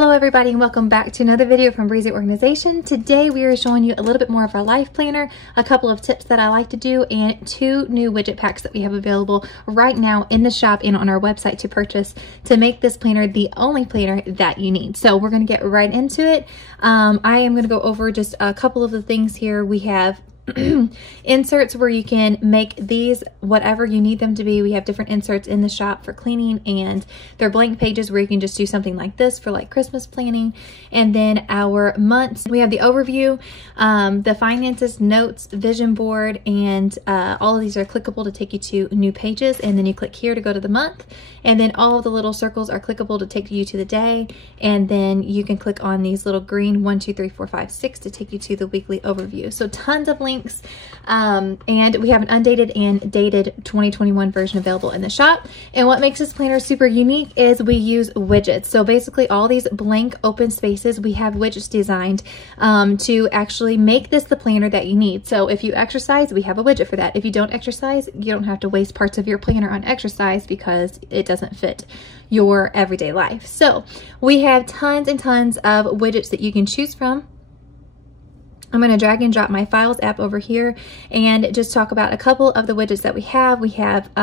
Hello everybody and welcome back to another video from Breezy Organization. Today we are showing you a little bit more of our life planner, a couple of tips that I like to do, and 2 new widget packs that we have available right now in the shop and on our website to purchase to make this planner the only planner that you need. So we're going to get right into it. I am going to go over just a couple of the things here. We have inserts where you can make these whatever you need them to be. We have different inserts in the shop for cleaning, and they're blank pages where you can just do something like this for like Christmas planning. And then our months, we have the overview, the finances, notes, vision board, and all of these are clickable to take you to new pages. And then you click here to go to the month, and then all of the little circles are clickable to take you to the day. And then you can click on these little green 1, 2, 3, 4, 5, 6 to take you to the weekly overview. So tons of links. And we have an undated and dated 2021 version available in the shop. And what makes this planner super unique is we use widgets. So basically all these blank open spaces, we have widgets designed to actually make this the planner that you need. So if you exercise, we have a widget for that. If you don't exercise, you don't have to waste parts of your planner on exercise because it doesn't fit your everyday life. So we have tons and tons of widgets that you can choose from. I'm going to drag and drop my files app over here and just talk about a couple of the widgets that we have. We have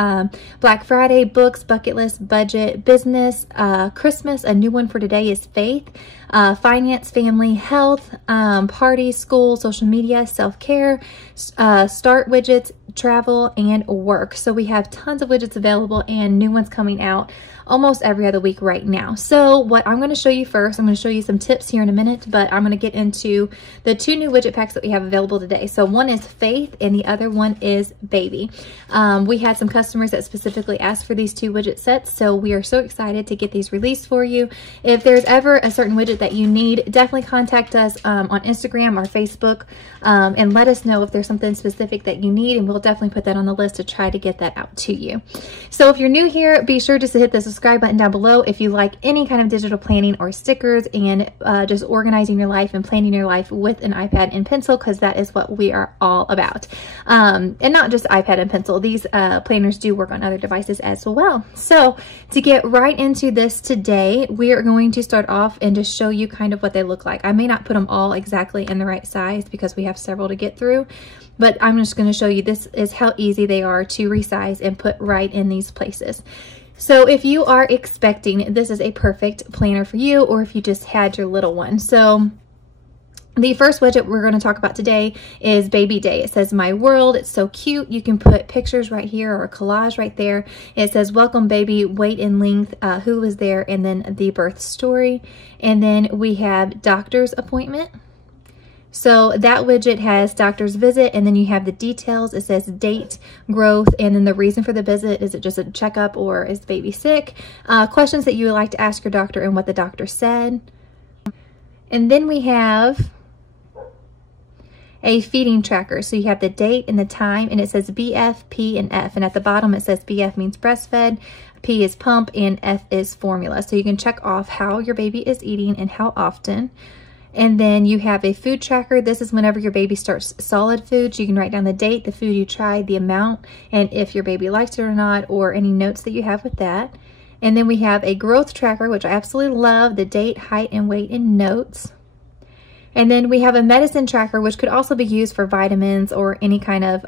Black Friday, books, bucket list, budget, business, Christmas. A new one for today is faith, finance, family, health, party, school, social media, self-care, start widgets, travel, and work. So we have tons of widgets available and new ones coming out almost every other week right now. So what I'm going to show you first, I'm going to show you some tips here in a minute, but I'm going to get into the 2 new widget packs that we have available today. So one is Faith and the other one is Baby. We had some customers that specifically asked for these 2 widget sets, so we are so excited to get these released for you. If there's ever a certain widget that you need, definitely contact us on Instagram or Facebook and let us know if there's something specific that you need, and we'll definitely put that on the list to try to get that out to you. So if you're new here, be sure just to hit the subscribe button down below if you like any kind of digital planning or stickers and just organizing your life and planning your life with an iPad and pencil, because that is what we are all about. And not just iPad and pencil, these planners do work on other devices as well. So to get right into this today, we are going to start off and just show you kind of what they look like. I may not put them all exactly in the right size because we have several to get through, but I'm just going to show you this is how easy they are to resize and put right in these places. So if you are expecting, this is a perfect planner for you, or if you just had your little one. So the first widget we're going to talk about today is Baby Day. It says My World. It's so cute. You can put pictures right here or a collage right there. It says Welcome Baby, weight and length, who was there, and then the birth story. And then we have Doctor's Appointment. So that widget has doctor's visit, and then you have the details. It says date, growth, and then the reason for the visit. Is it just a checkup or is the baby sick? Questions that you would like to ask your doctor and what the doctor said. And then we have a feeding tracker. So you have the date and the time, and it says BF, P, and F. And at the bottom it says BF means breastfed, P is pump, and F is formula. So you can check off how your baby is eating and how often. And then you have a food tracker. This is whenever your baby starts solid foods. You can write down the date, the food you tried, the amount, and if your baby likes it or not, or any notes that you have with that. And then we have a growth tracker, which I absolutely love, the date, height, and weight, and notes. And then we have a medicine tracker, which could also be used for vitamins or any kind of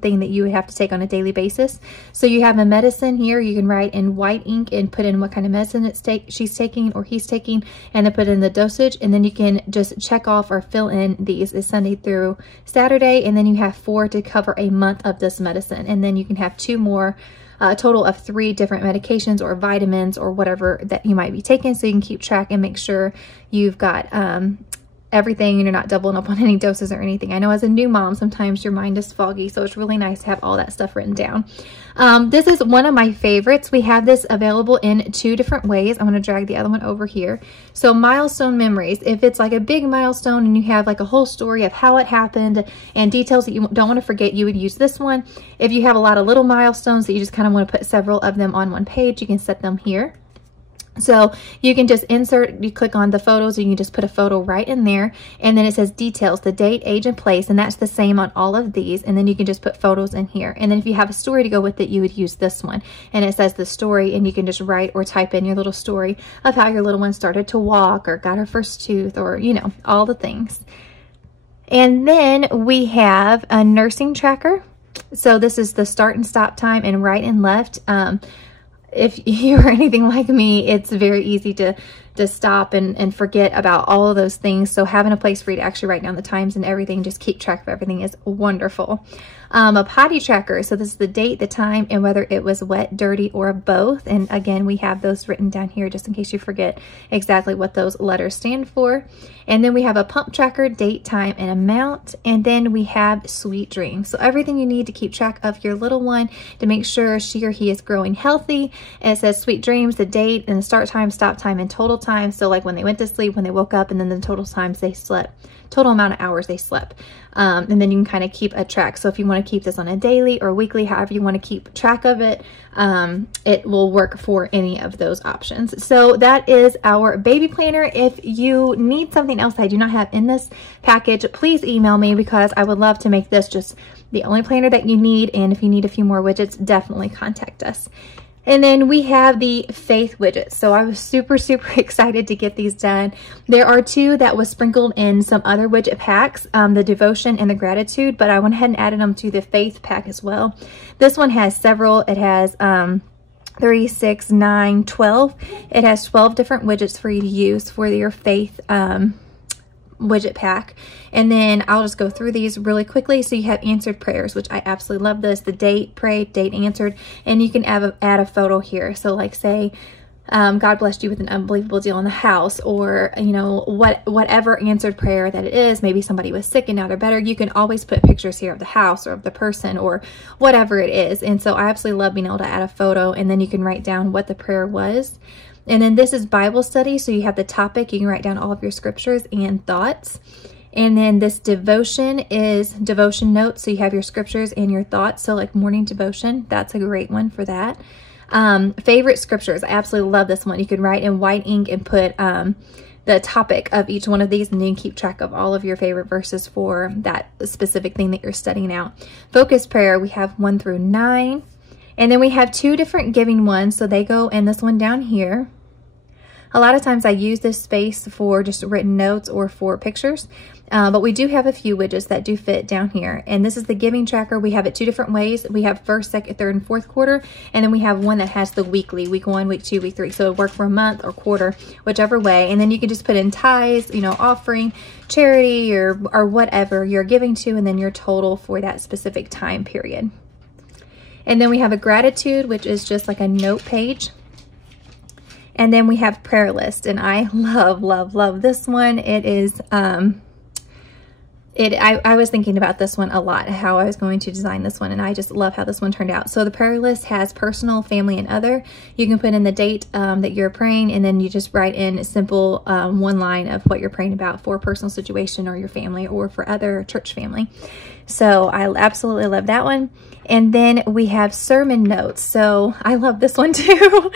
thing that you would have to take on a daily basis. So you have a medicine here. You can write in white ink and put in what kind of medicine she's taking or he's taking, and then put in the dosage. And then you can just check off or fill in these. It's Sunday through Saturday. And then you have 4 to cover a month of this medicine. And then you can have 2 more. A total of 3 different medications or vitamins or whatever that you might be taking, so you can keep track and make sure you've got everything and you're not doubling up on any doses or anything. I know as a new mom, sometimes your mind is foggy, so it's really nice to have all that stuff written down. This is one of my favorites. We have this available in 2 different ways. I'm going to drag the other one over here. So milestone memories. If it's like a big milestone and you have like a whole story of how it happened and details that you don't want to forget, you would use this one. If you have a lot of little milestones that you just kind of want to put several of them on one page, you can set them here. So you can just insert, you click on the photos, and you can just put a photo right in there, and then it says details, the date, age, and place, and that's the same on all of these. And then you can just put photos in here, and then if you have a story to go with it, you would use this one, and it says the story, and you can just write or type in your little story of how your little one started to walk or got her first tooth, or you know, all the things. And then we have a nursing tracker. So this is the start and stop time and right and left. If you're anything like me, it's very easy to stop and forget about all of those things. So having a place for you to actually write down the times and everything, just keep track of everything, is wonderful. A potty tracker. So this is the date, the time, and whether it was wet, dirty, or both. And again, we have those written down here just in case you forget exactly what those letters stand for. And then we have a pump tracker, date, time, and amount. And then we have sweet dreams. So everything you need to keep track of your little one to make sure she or he is growing healthy. And it says sweet dreams, the date, and the start time, stop time, and total time. So like when they went to sleep, when they woke up, and then the total times they slept, total amount of hours they slept. And then you can kind of keep a track. So if you want to keep this on a daily or weekly, however you want to keep track of it, it will work for any of those options. So that is our baby planner. If you need something else I do not have in this package, please email me, because I would love to make this just the only planner that you need. And if you need a few more widgets, definitely contact us. And then we have the Faithwidgets. So I was super excited to get these done. There are two that was sprinkled in some other widget packs, the Devotion and the Gratitude, but I went ahead and added them to the Faith pack as well. This one has several. It has 3, 6, 9, 12. It has 12 different widgets for you to use for your Faith widget pack. And then I'll just go through these really quickly. So you have answered prayers, which I absolutely love this. The date prayed, date answered, and you can add a photo here. So like say, God blessed you with an unbelievable deal on the house, or you know, whatever answered prayer that it is. Maybe somebody was sick and now they're better. You can always put pictures here of the house or of the person or whatever it is. And so I absolutely love being able to add a photo, and then you can write down what the prayer was. And then this is Bible study. So you have the topic, you can write down all of your scriptures and thoughts. And then this devotion is devotion notes. So you have your scriptures and your thoughts. So like morning devotion, that's a great one for that. Favorite scriptures. I absolutely love this one. You can write in white ink and put the topic of each one of these, and then keep track of all of your favorite verses for that specific thing that you're studying out. Focus prayer, we have 1 through 9. And then we have 2 different giving ones. So they go in this one down here. A lot of times I use this space for just written notes or for pictures, but we do have a few widgets that do fit down here. And this is the giving tracker. We have it 2 different ways. We have first, second, third, and fourth quarter. And then we have one that has the weekly, week 1, week 2, week 3. So it work for a month or quarter, whichever way. And then you can just put in tithes, you know, offering, charity, or whatever you're giving to, and then your total for that specific time period. And then we have a gratitude, which is just like a note page. And then we have prayer list, and I love this one. It is, I was thinking about this one a lot, how I was going to design this one, and I just love how this one turned out. So the prayer list has personal, family, and other. You can put in the date that you're praying, and then you just write in a simple one line of what you're praying about for a personal situation or your family or for other church family. So I absolutely love that one. And then we have sermon notes. So I love this one too.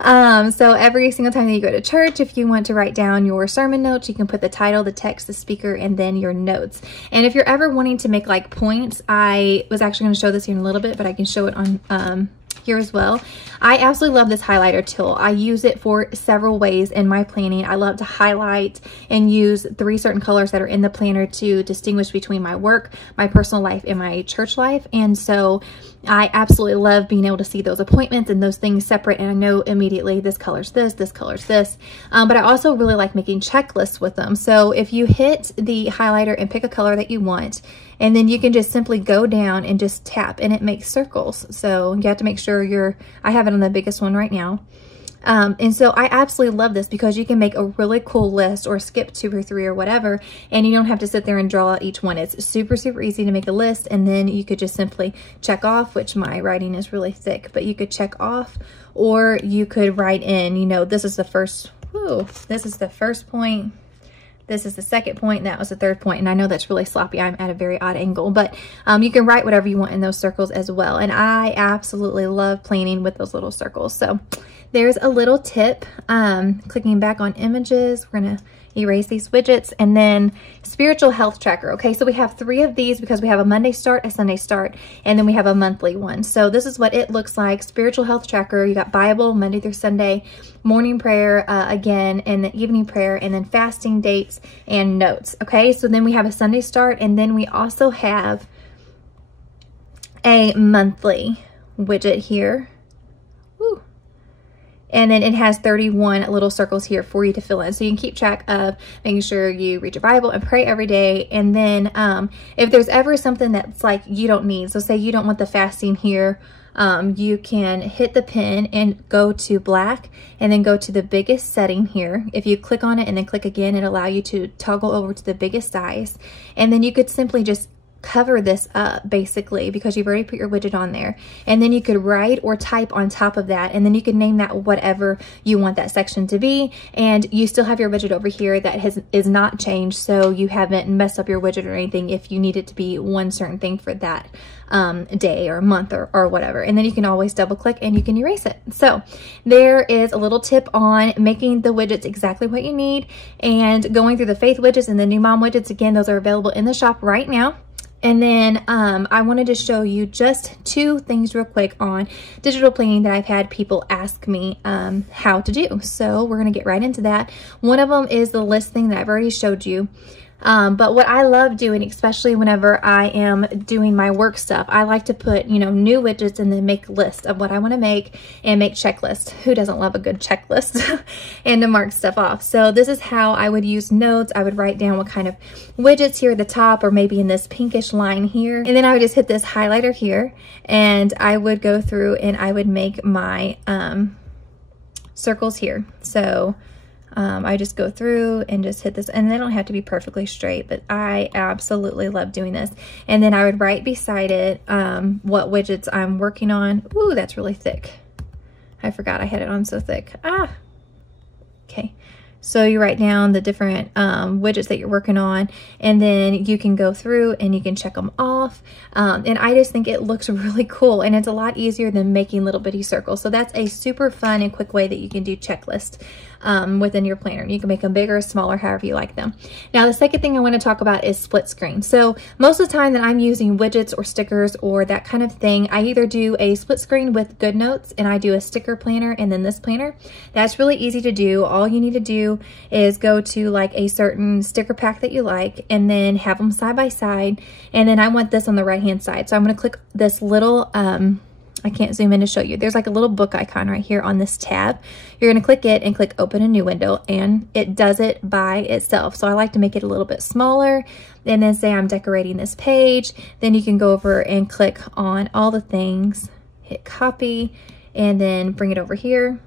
So every single time that you go to church, if you want to write down your sermon notes, you can put the title, the text, the speaker, and then your notes. And if you're ever wanting to make like points, I was actually going to show this here in a little bit, but I can show it on here as well. I absolutely love this highlighter tool. I use it for several ways in my planning. I love to highlight and use 3 certain colors that are in the planner to distinguish between my work, my personal life, and my church life. And so I absolutely love being able to see those appointments and those things separate, and I know immediately this color's this color's this. But I also really like making checklists with them. So if you hit the highlighter and pick a color that you want, and then you can just simply go down and just tap, and it makes circles. So you have to make sure I have it on the biggest one right now. And so I absolutely love this because you can make a really cool list or skip 2 or 3 or whatever, and you don't have to sit there and draw out each one. It's super easy to make a list, and then you could just simply check off, which my writing is really thick, but you could check off, or you could write in, you know, this is the first point. This is the second point, and that was the third point. And I know that's really sloppy. I'm at a very odd angle, but you can write whatever you want in those circles as well. And I absolutely love planning with those little circles. So there's a little tip. Clicking back on images, we're gonna erase these widgets, and then spiritual health tracker. Okay, so we have 3 of these because we have a Monday start, a Sunday start, and then we have a monthly one. So this is what it looks like. Spiritual health tracker, you got Bible, Monday through Sunday, morning prayer again, and the evening prayer, and then fasting dates and notes. Okay, so then we have a Sunday start, and then we also have a monthly widget here. Woo. And then it has 31 little circles here for you to fill in. So you can keep track of making sure you read your Bible and pray every day. And then if there's ever something that's like you don't need, so say you don't want the fasting here, you can hit the pen and go to black and then go to the biggest setting here. If you click on it and then click again, it'll allow you to toggle over to the biggest size. And then you could simply just cover this up basically because you've already put your widget on there, and then you could write or type on top of that, and then you can name that whatever you want that section to be, and you still have your widget over here that is not changed, so you haven't messed up your widget or anything if you need it to be one certain thing for that day or month or whatever. And then you can always double click and you can erase it. So there is a little tip on making the widgets exactly what you need, and going through the Faith widgets and the new mom widgets. Again, those are available in the shop right now. And then I wanted to show you just 2 things real quick on digital planning that I've had people ask me how to do. So we're going to get right into that. One of them is the list thing that I've already showed you. But what I love doing, especially whenever I am doing my work stuff, I like to put, you know, new widgets and then make lists of what I want to make and make checklists. Who doesn't love a good checklist? And to mark stuff off. So this is how I would use notes. I would write down what kind of widgets here at the top, or maybe in this pinkish line here. And then I would just hit this highlighter here, and I would go through and I would make my circles here. So I just go through and just hit this, and they don't have to be perfectly straight, but I absolutely love doing this. And then I would write beside it what widgets I'm working on. Ooh, that's really thick. I forgot I had it on so thick. Okay. So you write down the different widgets that you're working on, and then you can go through and you can check them off. And I just think it looks really cool, and it's a lot easier than making little bitty circles. So that's a super fun and quick way that you can do checklists within your planner. You can make them bigger, smaller, however you like them. Now, the second thing I want to talk about is split screen. So most of the time that I'm using widgets or stickers or that kind of thing, I either do a split screen with Goodnotes, and I do a sticker planner and then this planner. That's really easy to do. All you need to do is go to like a certain sticker pack that you like, and then have them side by side. And then I want this on the right hand side. So I'm going to click this little, I can't zoom in to show you. There's like a little book icon right here on this tab. You're going to click it and click open a new window, and it does it by itself. So I like to make it a little bit smaller, and then say I'm decorating this page. Then you can go over and click on all the things, hit copy, and then bring it over here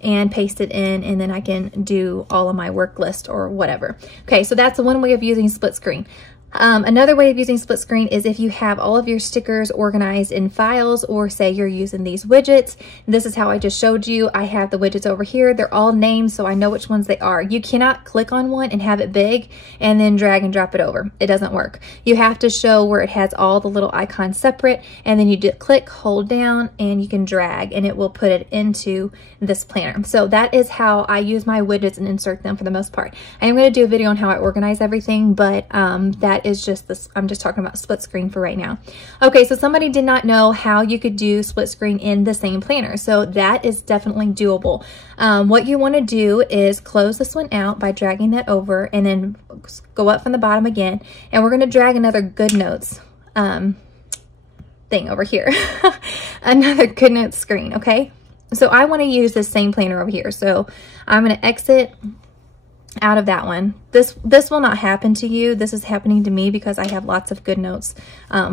and paste it in, and then I can do all of my work list or whatever. Okay, so that's one way of using split screen. Another way of using split screen is if you have all of your stickers organized in files, or say you're using these widgets. This is how I just showed you. I have the widgets over here. They're all named, so I know which ones they are. You cannot click on one and have it big and then drag and drop it over. It doesn't work. You have to show where it has all the little icons separate, and then you do click, hold down, and you can drag, and it will put it into this planner. So that is how I use my widgets and insert them for the most part. I am going to do a video on how I organize everything, but that is just this. I'm just talking about split screen for right now. Okay, so somebody did not know how you could do split screen in the same planner. So that is definitely doable. What you want to do is close this one out by dragging that over, and then go up from the bottom again, and we're going to drag another Goodnotes thing over here. Another Goodnotes screen. Okay, so I want to use this same planner over here, so I'm going to exit out of that one, this will not happen to you. This is happening to me because I have lots of Goodnotes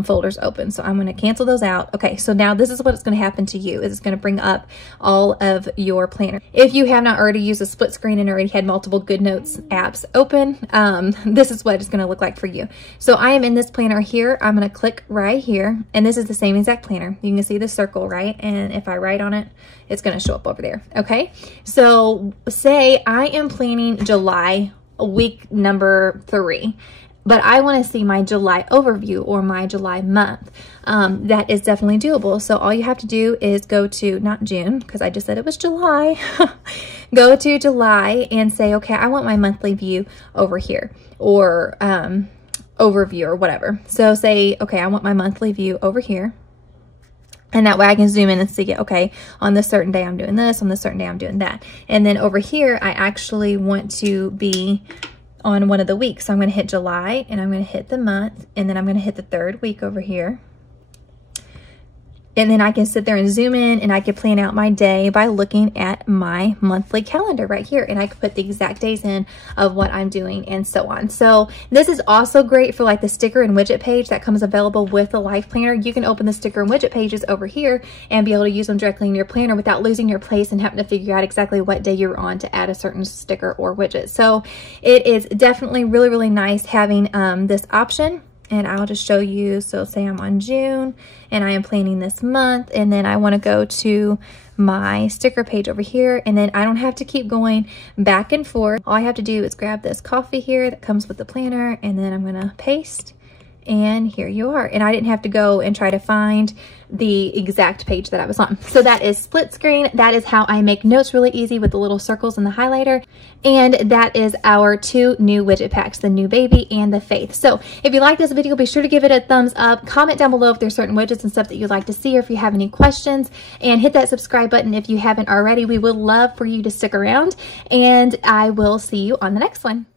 folders open. So I'm going to cancel those out. Okay, so now this is what it's going to happen to you. Is it's going to bring up all of your planner. If you have not already used a split screen and already had multiple Goodnotes apps open, this is what it's going to look like for you. So I am in this planner here. I'm going to click right here, and this is the same exact planner. You can see the circle, right? And if I write on it, it's going to show up over there. Okay, so say I am planning July week number 3, but I want to see my July overview or my July month. That is definitely doable. So all you have to do is go to, not June, because I just said it was July. Go to July and say, okay, I want my monthly view over here, or overview or whatever. So say, okay, I want my monthly view over here. And that way I can zoom in and see it. Okay, on this certain day I'm doing this, on this certain day I'm doing that. And then over here, I actually want to be on one of the weeks. So I'm going to hit July, and I'm going to hit the month, and then I'm going to hit the 3rd week over here. And then I can sit there and zoom in, and I can plan out my day by looking at my monthly calendar right here. And I can put the exact days in of what I'm doing and so on. So this is also great for like the sticker and widget page that comes available with the Life Planner. You can open the sticker and widget pages over here and be able to use them directly in your planner without losing your place and having to figure out exactly what day you're on to add a certain sticker or widget. So it is definitely really, really nice having this option. And I'll just show you. So say I'm on June and I am planning this month, and then I want to go to my sticker page over here, and then I don't have to keep going back and forth. All I have to do is grab this coffee here that comes with the planner, and then I'm going to paste. And here you are. And I didn't have to go and try to find the exact page that I was on. So that is split screen. That is how I make notes really easy with the little circles and the highlighter. And that is our 2 new widget packs, the New Baby and the Faith. So if you like this video, be sure to give it a thumbs up. Comment down below if there's certain widgets and stuff that you'd like to see, or if you have any questions. And hit that subscribe button if you haven't already. We would love for you to stick around. And I will see you on the next one.